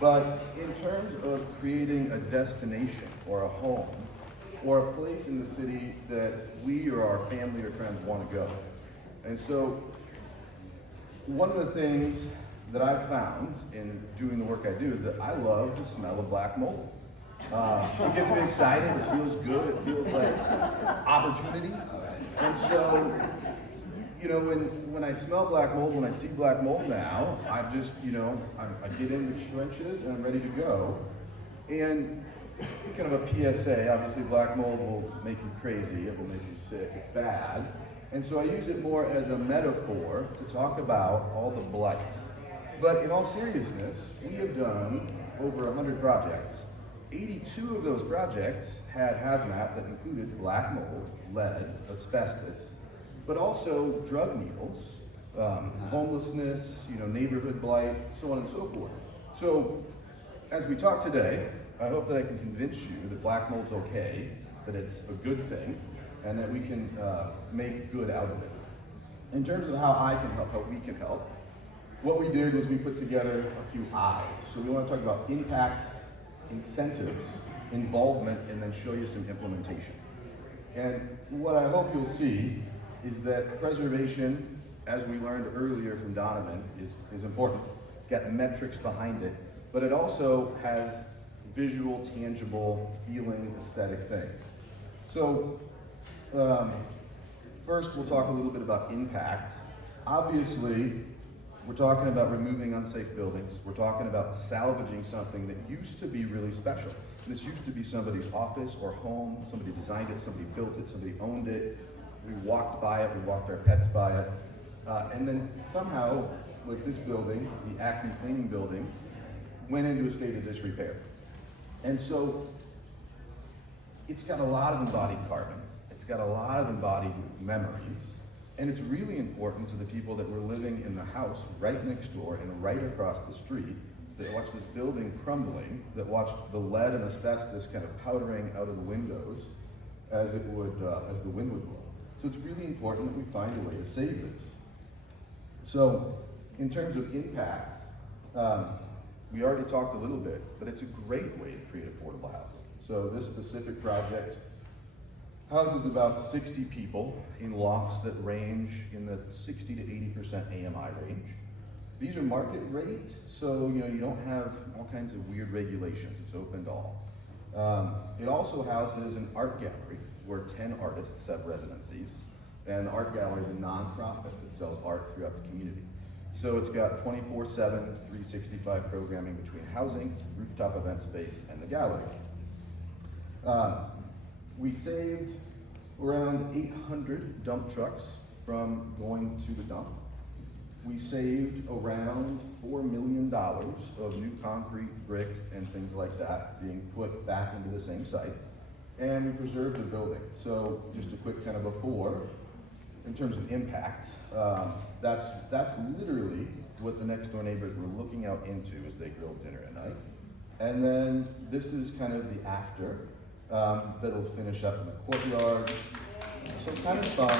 But in terms of creating a destination or a home or a place in the city that we or our family or friends want to go. And so one of the things that I've found in doing the work I do is that I love the smell of black mold. It gets me excited, it feels good, it feels like opportunity. And so, you know, when I smell black mold, when I see black mold now, I just, I get in the trenches and I'm ready to go. And kind of a PSA, obviously black mold will make you crazy, it will make you sick, it's bad. And so I use it more as a metaphor to talk about all the blight. But in all seriousness, we have done over 100 projects. 82 of those projects had hazmat that included black mold, lead, asbestos, but also drug needles, homelessness, neighborhood blight, so on and so forth. So as we talk today, I hope that I can convince you that black mold's okay, that it's a good thing, and that we can make good out of it. In terms of how I can help, how we can help, what we did was we put together a few I's. So we want to talk about impact, incentives, involvement, and then show you some implementation. And what I hope you'll see is that preservation, as we learned earlier from Donovan, is important. It's got metrics behind it, but it also has visual, tangible, feeling, aesthetic things. So first we'll talk a little bit about impact. Obviously, we're talking about removing unsafe buildings. We're talking about salvaging something that used to be really special. This used to be somebody's office or home. Somebody designed it, somebody built it, somebody owned it. We walked by it, we walked our pets by it. And then somehow, with this building, the Acme Cleaning Building, went into a state of disrepair. And so, it's got a lot of embodied carbon. It's got a lot of embodied memories. And it's really important to the people that were living in the house right next door and right across the street that watched this building crumbling, that watched the lead and asbestos kind of powdering out of the windows as the wind would blow. So it's really important that we find a way to save this. So in terms of impact, we already talked a little bit, but it's a great way to create affordable housing. So this specific project houses about 60 people in lofts that range in the 60 to 80% AMI range. These are market rate, so you don't have all kinds of weird regulations. It's open to all. It also houses an art gallery where 10 artists have residencies, and the art gallery is a nonprofit that sells art throughout the community. So it's got 24/7, 365 programming between housing, rooftop event space, and the gallery. We saved around 800 dump trucks from going to the dump. We saved around $4 million of new concrete, brick, and things like that being put back into the same site. And we preserved the building. So just a quick kind of before, in terms of impact, that's literally what the next door neighbors were looking out into as they grilled dinner at night. And then this is kind of the after. That'll finish up in the courtyard. So kind of fun.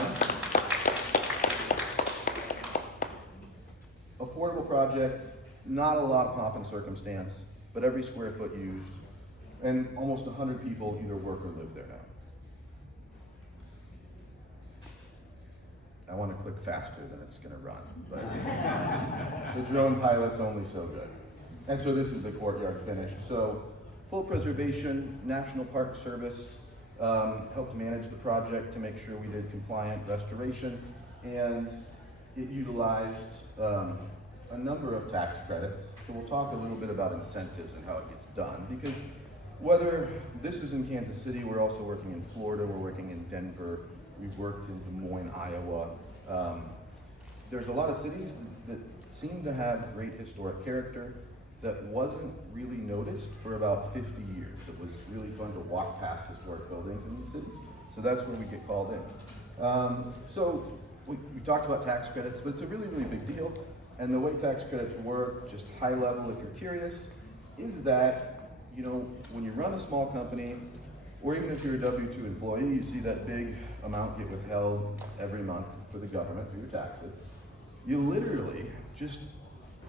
Affordable project, not a lot of pomp and circumstance, but every square foot used, and almost 100 people either work or live there now. I want to click faster than it's going to run, but the drone pilot's only so good. And so this is the courtyard finished. So full preservation, National Park Service helped manage the project to make sure we did compliant restoration, and it utilized a number of tax credits. So we'll talk a little bit about incentives and how it gets done, because whether this is in Kansas City, we're also working in Florida, we're working in Denver, we've worked in Des Moines, Iowa. There's a lot of cities that seem to have great historic character that wasn't really noticed for about 50 years. It was really fun to walk past historic buildings in these cities. So that's where we get called in. So we talked about tax credits, but it's a really, really big deal. And the way tax credits work, just high level if you're curious, is that when you run a small company, or even if you're a W-2 employee, you see that big amount get withheld every month for the government through your taxes. You literally just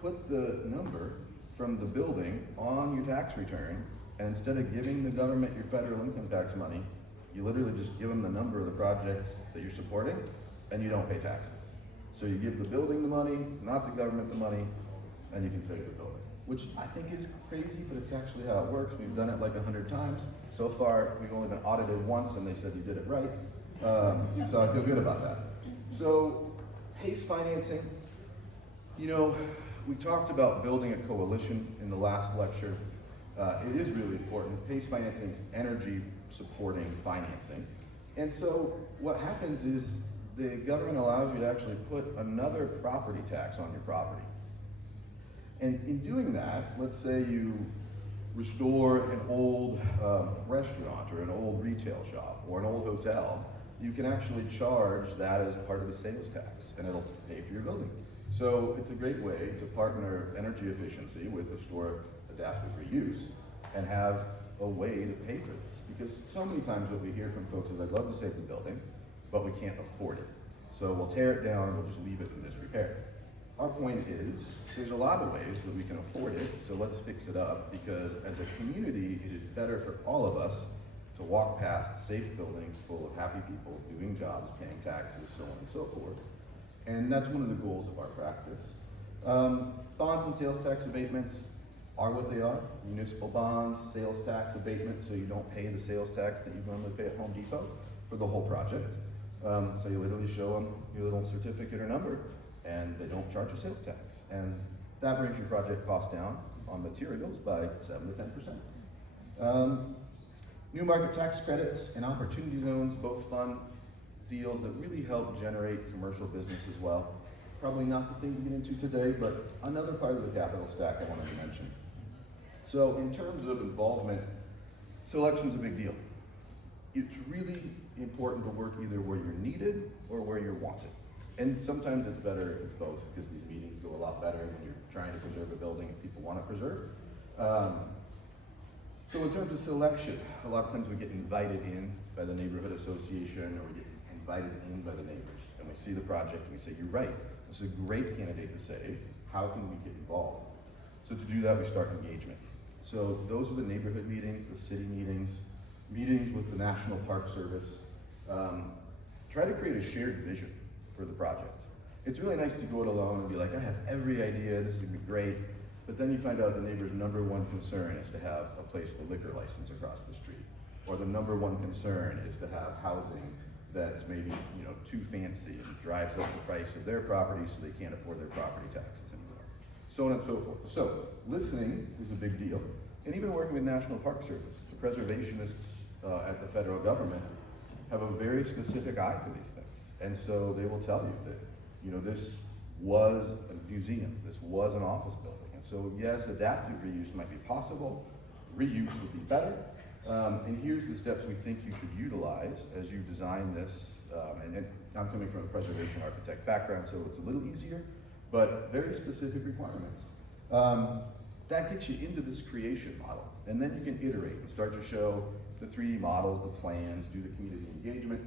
put the number from the building on your tax return, and instead of giving the government your federal income tax money, you literally just give them the number of the project that you're supporting, and you don't pay taxes. So you give the building the money, not the government the money, and you can save the building. Which I think is crazy, but it's actually how it works. We've done it like 100 times. So far, we've only been audited once, and they said you did it right. So I feel good about that. So, PACE financing. You know, we talked about building a coalition in the last lecture. It is really important. PACE financing is energy supporting financing. And so what happens is the government allows you to actually put another property tax on your property. And in doing that, let's say you restore an old restaurant or an old retail shop or an old hotel, you can actually charge that as part of the sales tax, and it'll pay for your building. So it's a great way to partner energy efficiency with historic adaptive reuse and have a way to pay for this. Because so many times what we hear from folks is, I'd love to save the building, but we can't afford it. So we'll tear it down and we'll just leave it in disrepair. Our point is, there's a lot of ways that we can afford it, so let's fix it up, because as a community, it is better for all of us to walk past safe buildings full of happy people doing jobs, paying taxes, so on and so forth. And that's one of the goals of our practice. Bonds and sales tax abatements are what they are. Municipal bonds, sales tax abatement, so you don't pay the sales tax that you normally pay at Home Depot for the whole project. So you literally show them your little certificate or number, and they don't charge a sales tax. And that brings your project cost down on materials by 7 to 10%. New market tax credits and opportunity zones, both fun deals that really help generate commercial business as well. Probably not the thing to get into today, but another part of the capital stack I wanted to mention. So in terms of involvement, selection's a big deal. It's really important to work either where you're needed or where you're wanted. And sometimes it's better if it's both, because these meetings go a lot better when you're trying to preserve a building and people want to preserve. So in terms of selection, a lot of times we get invited in by the neighborhood association, or we get invited in by the neighbors, and we see the project and we say, you're right, this is a great candidate to save. How can we get involved? So to do that, we start engagement. So those are the neighborhood meetings, the city meetings, meetings with the National Park Service. Try to create a shared vision for the project. It's really nice to go it alone and be like, I have every idea, this is gonna be great. But then you find out the neighbor's number one concern is to have a place for liquor license across the street. Or the number one concern is to have housing that's maybe too fancy and drives up the price of their property so they can't afford their property taxes anymore. So on and so forth. So listening is a big deal. And even working with National Park Service, the preservationists at the federal government have a very specific eye for these things. And so they will tell you that this was a museum, this was an office building. And so yes, adaptive reuse might be possible, reuse would be better. And here's the steps we think you should utilize as you design this. And I'm coming from a preservation architect background, so it's a little easier, but very specific requirements. That gets you into this creation model. And then you can iterate and start to show the 3D models, the plans, do the community engagement.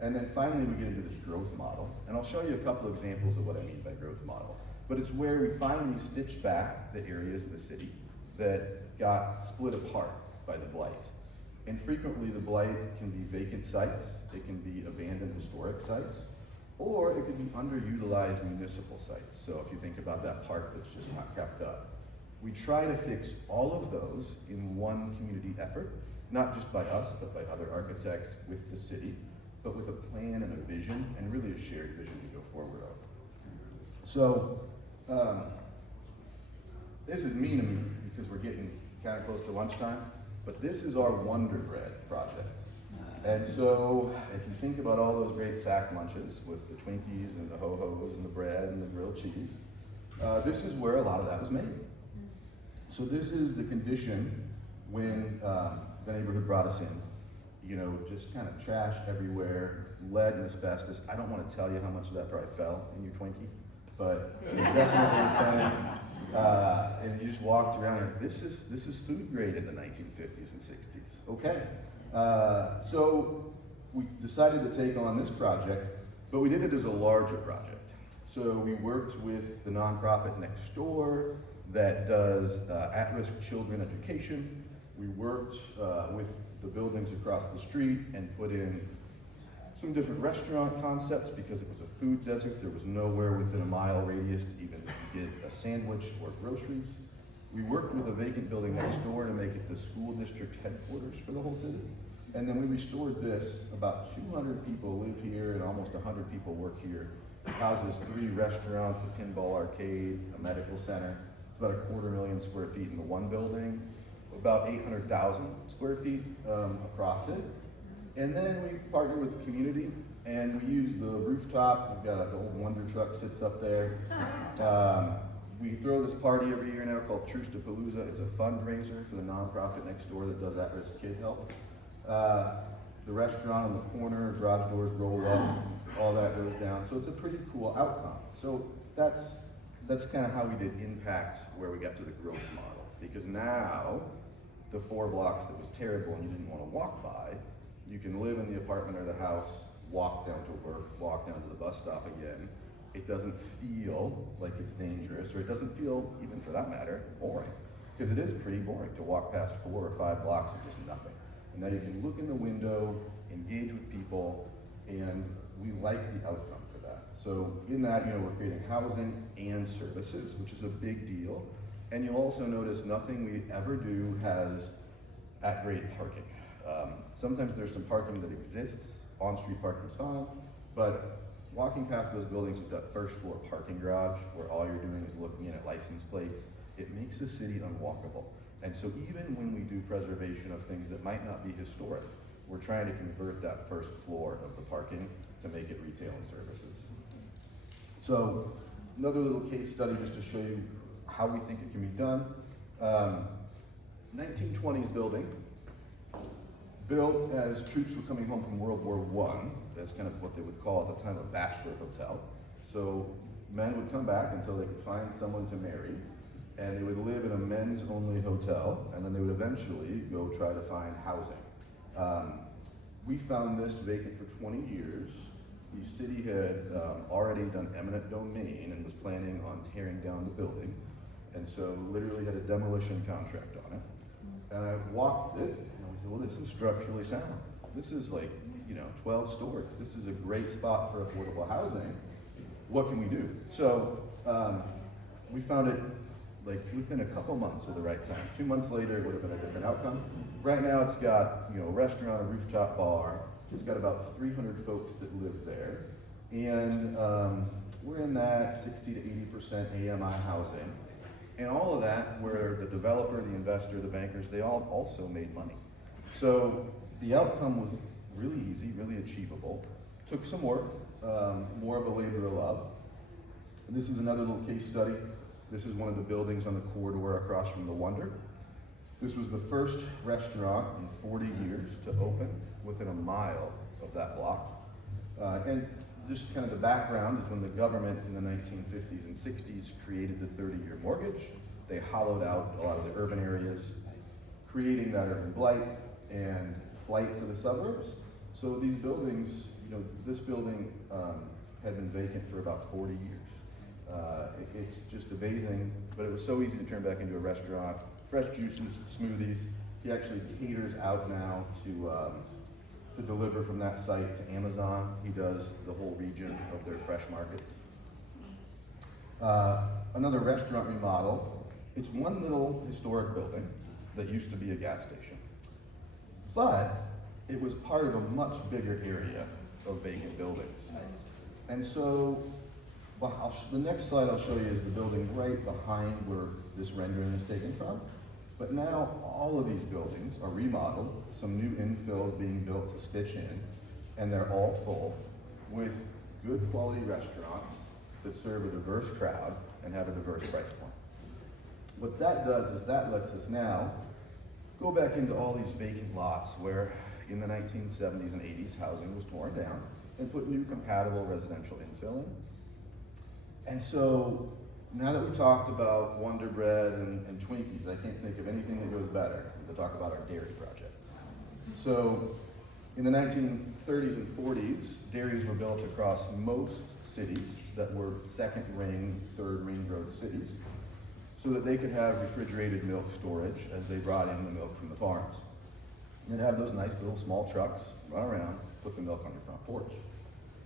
And then finally we get into this growth model. And I'll show you a couple of examples of what I mean by growth model. But it's where we finally stitch back the areas of the city that got split apart by the blight. And frequently the blight can be vacant sites, it can be abandoned historic sites, or it could be underutilized municipal sites. So if you think about that park that's just not kept up. We try to fix all of those in one community effort, not just by us, but by other architects with the city, but with a plan and a vision, and really a shared vision to go forward on. So, this is mean to me because we're getting kind of close to lunchtime, but this is our Wonder Bread project. And so, if you think about all those great sack lunches with the Twinkies and the Ho-Hos and the bread and the grilled cheese, this is where a lot of that was made. So this is the condition when the neighborhood brought us in. Just kind of trash everywhere, lead and asbestos. I don't want to tell you how much of that probably fell in your Twinkie, but it was definitely a thing. And you just walked around and this is food grade in the 1950s and 60s. Okay. So we decided to take on this project, but we did it as a larger project. So we worked with the nonprofit next door, that does at-risk children education. We worked with the buildings across the street and put in some different restaurant concepts because it was a food desert. There was nowhere within a mile radius to even get a sandwich or groceries. We worked with a vacant building next door to make it the school district headquarters for the whole city. And then we restored this. About 200 people live here and almost 100 people work here. It houses 3 restaurants, a pinball arcade, a medical center. It's about 250,000 square feet in the one building, about 800,000 square feet across it. And then we partner with the community and we use the rooftop. We've got the old Wonder Truck sits up there. We throw this party every year now called Truce to Palooza. It's a fundraiser for the nonprofit next door that does at-risk kid help. The restaurant on the corner, garage doors roll up, all that goes down. So it's a pretty cool outcome. So that's kind of how we did impact where we got to the growth model. Because now, the 4 blocks that was terrible and you didn't want to walk by, you can live in the apartment or the house, walk down to work, walk down to the bus stop again. It doesn't feel like it's dangerous, or it doesn't feel, even for that matter, boring. Because it is pretty boring to walk past 4 or 5 blocks of just nothing. And now you can look in the window, engage with people, and we like the outcome for that. So in that, we're creating housing and services, which is a big deal. And you'll also notice nothing we ever do has at-grade parking. Sometimes there's some parking that exists, on-street parking is fine, but walking past those buildings with that first floor parking garage where all you're doing is looking at license plates, it makes the city unwalkable. And so even when we do preservation of things that might not be historic, we're trying to convert that first floor of the parking to make it retail and services. So another little case study just to show you how we think it can be done. 1920s building, built as troops were coming home from World War I. That's kind of what they would call at the time a bachelor hotel. So men would come back until they could find someone to marry, and they would live in a men's only hotel, and then they would eventually go try to find housing. We found this vacant for 20 years. The city had already done eminent domain and was planning on tearing down the building, and so literally had a demolition contract on it. And I walked it, and I said, well, this is structurally sound. This is like, 12 stories. This is a great spot for affordable housing. What can we do? So we found it like within a couple months of the right time. 2 months later, it would have been a different outcome. Right now, it's got a restaurant, a rooftop bar. It's got about 300 folks that live there, and we're in that 60 to 80% AMI housing. And all of that, where the developer, the investor, the bankers, they all also made money. So the outcome was really easy, really achievable. Took some work, more of a labor of love. And this is another little case study. This is one of the buildings on the corridor across from the Wonder. This was the first restaurant in 40 years to open within a mile of that block. And just kind of the background is when the government in the 1950s and 60s created the 30-year mortgage. They hollowed out a lot of the urban areas, creating that urban blight and flight to the suburbs. So these buildings, this building had been vacant for about 40 years. It's just amazing, but it was so easy to turn back into a restaurant. Fresh juices, smoothies. He actually caters out now to deliver from that site to Amazon. He does the whole region of their fresh markets. Another restaurant remodel. It's one little historic building that used to be a gas station, but it was part of a much bigger area of vacant buildings. And so the next slide I'll show you is the building right behind where this rendering is taken from. But now all of these buildings are remodeled, some new infills being built to stitch in, and they're all full with good quality restaurants that serve a diverse crowd and have a diverse price point. What that does is that lets us now go back into all these vacant lots where in the 1970s and 80s housing was torn down and put new compatible residential infill in. And so now that we talked about Wonder Bread and Twinkies, I can't think of anything that goes better than to talk about our dairy project. So in the 1930s and 40s, dairies were built across most cities that were second ring, third ring growth cities. so that they could have refrigerated milk storage as they brought in the milk from the farms. And have those nice little small trucks run around, put the milk on your front porch.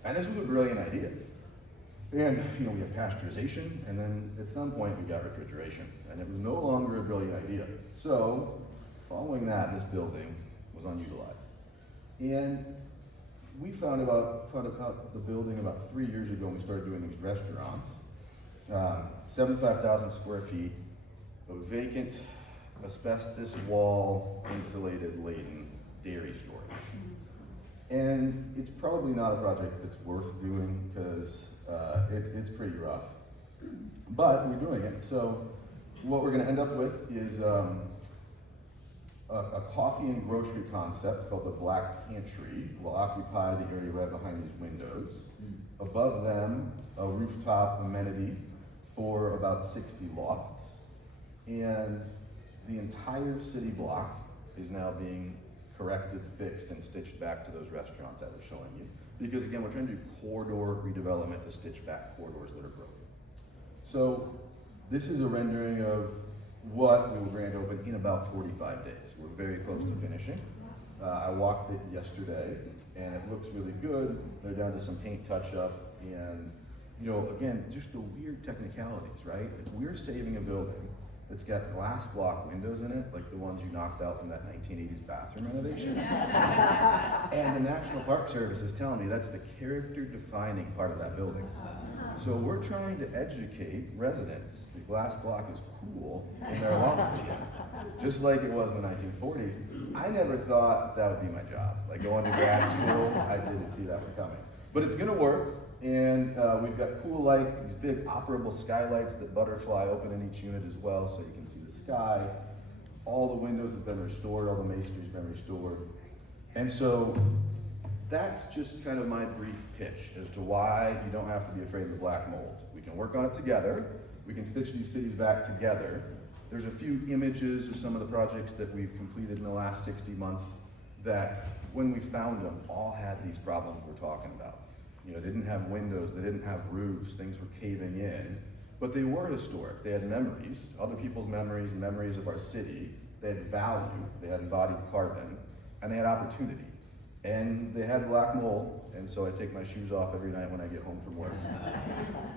And this was a brilliant idea. And we had pasteurization, and then at some point we got refrigeration, and it was no longer a brilliant idea. So, following that, this building was unutilized. And we found out the building about 3 years ago when we started doing these restaurants. 75,000 square feet of vacant, asbestos wall, insulated, laden dairy storage. And it's probably not a project that's worth doing because it's pretty rough. But we're doing it. So what we're going to end up with is a coffee and grocery concept called the Black Pantry will occupy the area right behind these windows. Above them, a rooftop amenity for about 60 lofts. And the entire city block is now being corrected, fixed, and stitched back to those restaurants that we're showing you. Because again, we're trying to do corridor redevelopment to stitch back corridors that are broken. So this is a rendering of what we will grand open in about 45 days. We're very close to finishing. I walked it yesterday, and it looks really good. They're down to some paint touch-up, and again, just the weird technicalities, right? Like we're saving a building that's got glass block windows in it, like the ones you knocked out from that 1980s bathroom renovation. And the National Park Service is telling me that's the character-defining part of that building. So we're trying to educate residents that glass block is cool in their loft again, just like it was in the 1940s. I never thought that would be my job. Like going to grad school, I didn't see that one coming. But it's gonna work, and we've got cool lights, these big operable skylights that butterfly open in each unit as well, so you can see the sky. All the windows have been restored, all the masonry's been restored. And so that's just kind of my brief pitch as to why you don't have to be afraid of the black mold. We can work on it together. We can stitch these cities back together. There's a few images of some of the projects that we've completed in the last 60 months that, when we found them, all had these problems we're talking about. They didn't have windows, they didn't have roofs, things were caving in, but they were historic. They had memories, other people's memories, memories of our city. They had value, they had embodied carbon, and they had opportunity. And they had black mold, and so I take my shoes off every night when I get home from work.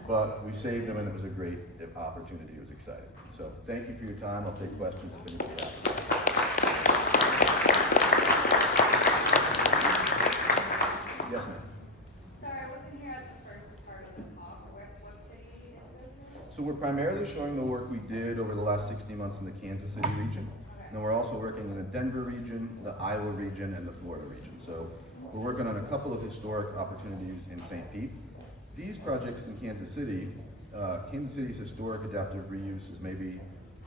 But we saved them, and it was a great opportunity. It was exciting. So thank you for your time. I'll take questions if anybody has. Yes, ma'am. Sorry, I wasn't here at the first part of the talk. What city is this in? So we're primarily showing the work we did over the last 60 months in the Kansas City region. Okay. And we're also working in the Denver region, the Iowa region, and the Florida region. So we're working on a couple of historic opportunities in St. Pete. These projects in Kansas City's historic adaptive reuse is maybe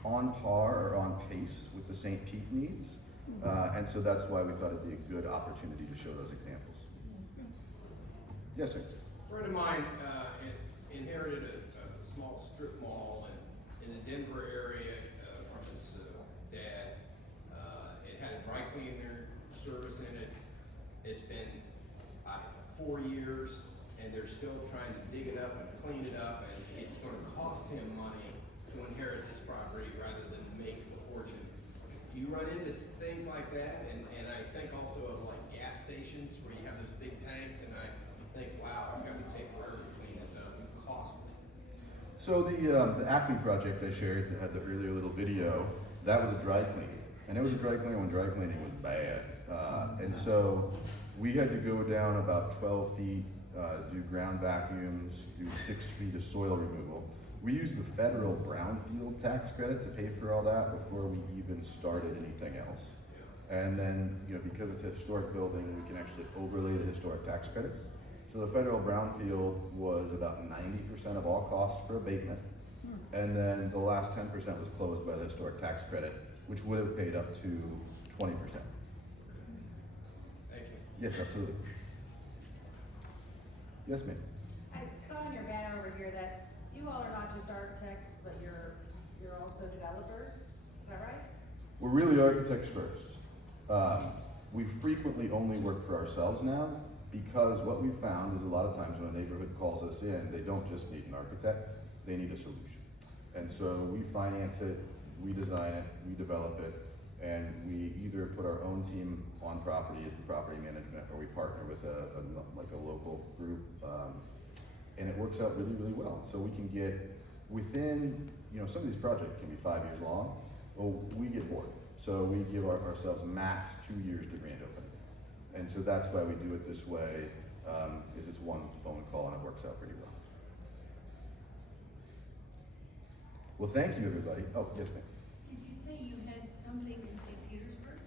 on par or on pace with the St. Pete needs. And so that's why we thought it'd be a good opportunity to show those examples. Yes, sir. A friend of mine inherited a small strip mall in the Denver area from his dad. It had a dry cleaner service in it. It's been 4 years, and they're still trying to dig it up and clean it up, and it's going to cost him money to inherit this property rather than make a fortune. You run into things like that, and I think also of like gas stations where you have those big tanks, and I think, wow, it's going to take forever to clean this up and costly. So the Acme project I shared that had the earlier little video, that was a dry cleaning. And it was a dry cleaner when dry cleaning was bad. And so we had to go down about 12 feet, do ground vacuums, do 6 feet of soil removal. We used the federal brownfield tax credit to pay for all that before we even started anything else. And then, because it's a historic building, we can actually overlay the historic tax credits. So the federal brownfield was about 90% of all costs for abatement. And then the last 10% was closed by the historic tax credit, which would have paid up to 20%. Thank you. Yes, absolutely. Yes, ma'am. I saw in your banner over here that you all are not just architects, but you're also developers. Is that right? We're really architects first. We frequently only work for ourselves now because what we've found is a lot of times when a neighborhood calls us in, they don't just need an architect, they need a solution. And so we finance it, we design it, we develop it, and we either put our own team on property as the property management, or we partner with like a local group, and it works out really, really well. So we can get within, some of these projects can be 5 years long. Well, we get bored, so we give ourselves max 2 years to grand opening, and so that's why we do it this way. Is it's one phone call and it works out pretty well. Well, thank you, everybody. Oh, yes, ma'am. Did you say you had something in St. Petersburg?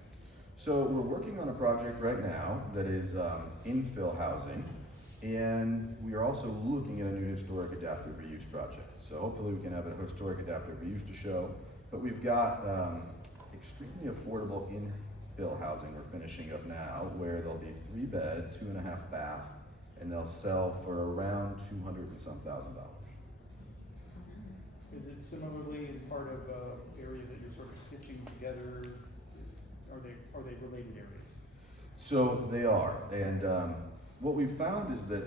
So we're working on a project right now that is infill housing, and we are also looking at a new historic adaptive reuse project. So hopefully we can have a historic adaptive reuse to show. But we've got extremely affordable infill housing we're finishing up now, where there'll be 3-bed, 2.5 bath, and they'll sell for around $200,000 and some. Is it similarly in part of area that you're sort of stitching together? Are they related areas? So they are, and what we've found is that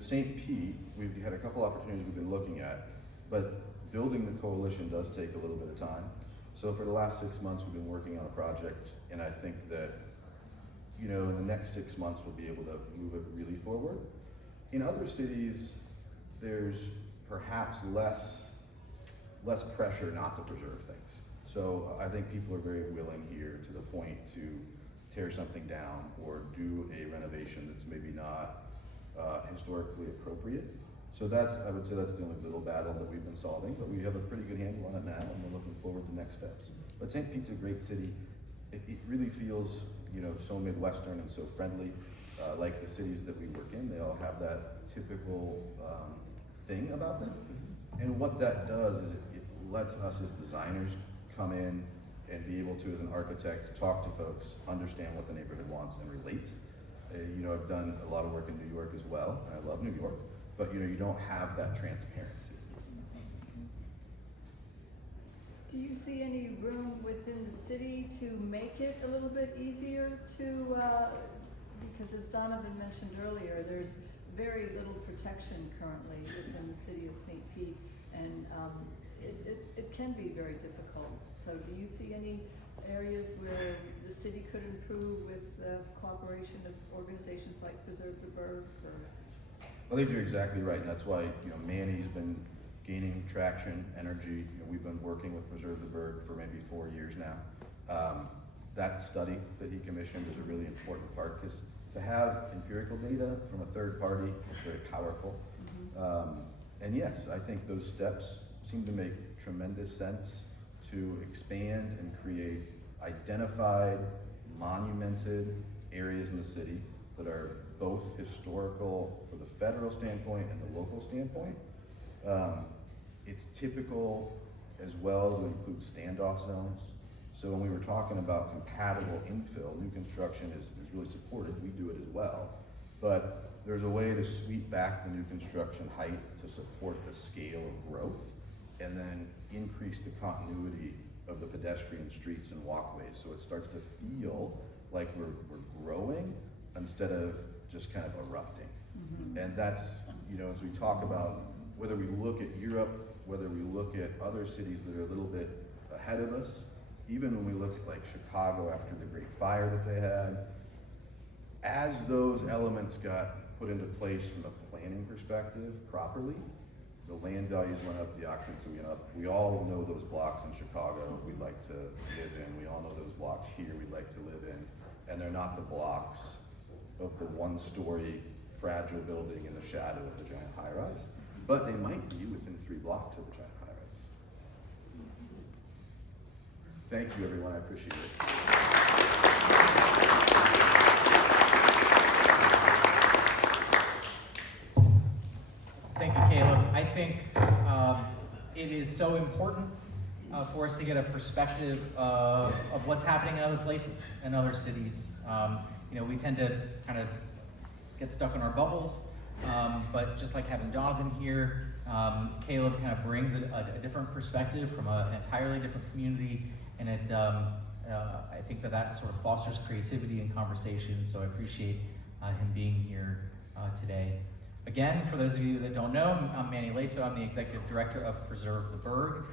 St. Pete, we've had a couple opportunities we've been looking at, but building the coalition does take a little bit of time. So for the last 6 months, we've been working on a project, and I think that, in the next 6 months, we'll be able to move it really forward. In other cities, there's perhaps less pressure not to preserve things. So I think people are very willing here to the point to tear something down or do a renovation that's maybe not historically appropriate. So I would say that's the only little battle that we've been solving, but we have a pretty good handle on it now, and we're looking forward to next steps. But St. Pete's a great city. It really feels, so Midwestern and so friendly, like the cities that we work in. They all have that typical thing about them. And what that does is it lets us as designers come in and be able to, as an architect, talk to folks, understand what the neighborhood wants, and relate. I've done a lot of work in New York as well, and I love New York, but you don't have that transparency. Do you see any room within the city to make it a little bit easier to, because as Donovan mentioned earlier, there's very little protection currently within the city of St. Pete, and it can be very difficult. So do you see any areas where the city could improve with cooperation of organizations like Preserve the Burg? I think you're exactly right, and that's why Manny's been gaining traction, energy. We've been working with Preserve the Burg for maybe 4 years now. That study that he commissioned is a really important part, because to have empirical data from a third party is very powerful. And yes, I think those steps seem to make tremendous sense to expand and create identified, monumented areas in the city that are both historical for the federal standpoint and the local standpoint. It's typical as well to include standoff zones. So when we were talking about compatible infill, new construction is really supported. We do it as well. But there's a way to sweep back the new construction height to support the scale of growth, and then increase the continuity of the pedestrian streets and walkways, so it starts to feel like we're growing instead of just kind of erupting. And that's, as we talk about, whether we look at Europe, whether we look at other cities that are a little bit ahead of us, even when we look at like Chicago after the Great Fire that they had, as those elements got put into place from a planning perspective properly, the land values went up, the occupancy went up. We all know those blocks in Chicago we'd like to live in. We all know those blocks here we'd like to live in. And they're not the blocks of the one-story fragile building in the shadow of the giant high-rise, but they might be within 3 blocks of the giant high-rise. Thank you, everyone. I appreciate it. Thank you, Caleb. I think it is so important for us to get a perspective of what's happening in other places, in other cities. We tend to kind of get stuck in our bubbles, but just like having Donovan here, Caleb kind of brings a different perspective from an entirely different community, and I think that sort of fosters creativity and conversation, so I appreciate him being here today. Again, for those of you that don't know, I'm Manny Leto. I'm the Executive Director of Preserve the Berg.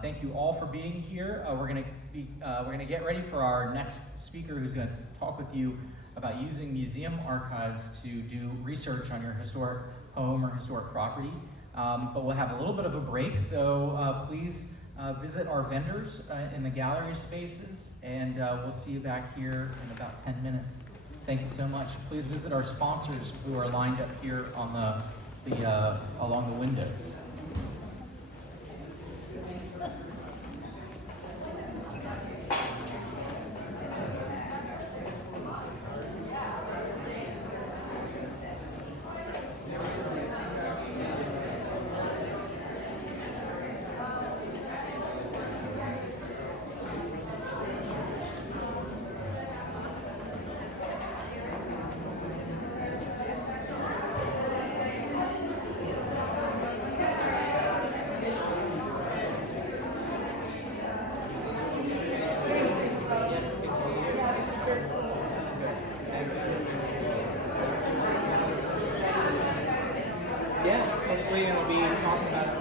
Thank you all for being here. We're gonna get ready for our next speaker, who's gonna talk with you about using museum archives to do research on your historic home or historic property. But we'll have a little bit of a break, so please visit our vendors in the gallery spaces, and we'll see you back here in about 10 minutes. Thank you so much. Please visit our sponsors who are lined up here on along the windows. Yeah, hopefully we'll be talking about